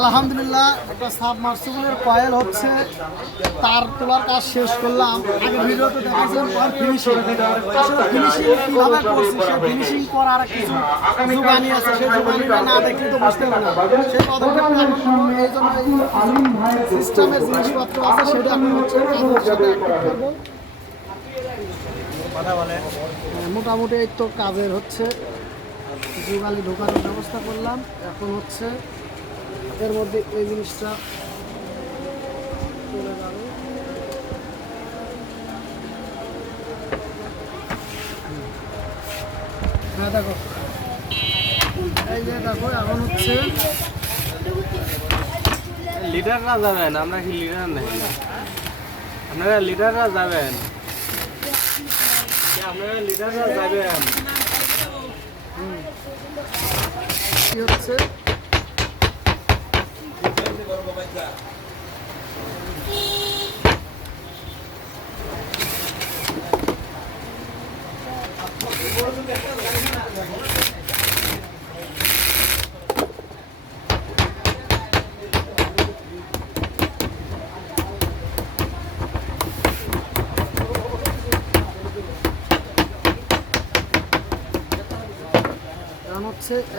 আলহামদুলিল্লাহ একটা সাবমার্সিবলের কয়েল হচ্ছে তার তোলার কাজ শেষ করলাম। আগে ভিডিওতে দেখাচ্ছিলাম ফিনিশিং কীভাবে করছি, সেই ফিনিশিং করার কিছু যোগানি আছে, সেই যোগানিটা না দেখলে তো বুঝতে হবে না। সেই পদক্ষেপটা এখন এই জন্য এই সিস্টেমের জিনিসপত্র আছে সেটা এখন হচ্ছে করবো। মোটামুটি এই তো কাজের হচ্ছে যোগালি ঢোকানোর ব্যবস্থা করলাম। এখন হচ্ছে এর মধ্যে এই জিনিসটা চলে যাবে। হ্যাঁ দেখো, এই যে দেখো এখন হচ্ছে লিডাররা যাবেন, আমরা কি লিডার নাকি? আপনারা লিডাররা যাবেন, আপনারা লিডাররা যাবেন। কি হচ্ছে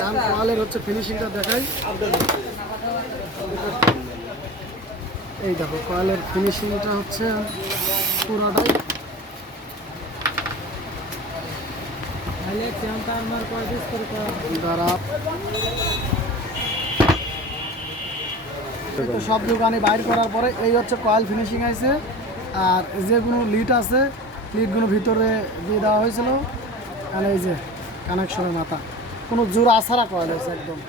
এখন কয়েলের হচ্ছে ফিনিশিংটা দেখাই। এই দেখো কয়েলের ফিনিশিংটা হচ্ছে পুরোটাই সব দোকানে বাইর করার পরে এই হচ্ছে কয়েল ফিনিশিং আছে। আর যেগুলো লিড আছে লিডগুলো ভিতরে দিয়ে দেওয়া হয়েছিল। আর এই যে কানেকশনের মাথা কোনো জোড়া আছাড়া কয়েল হয়েছে একদম।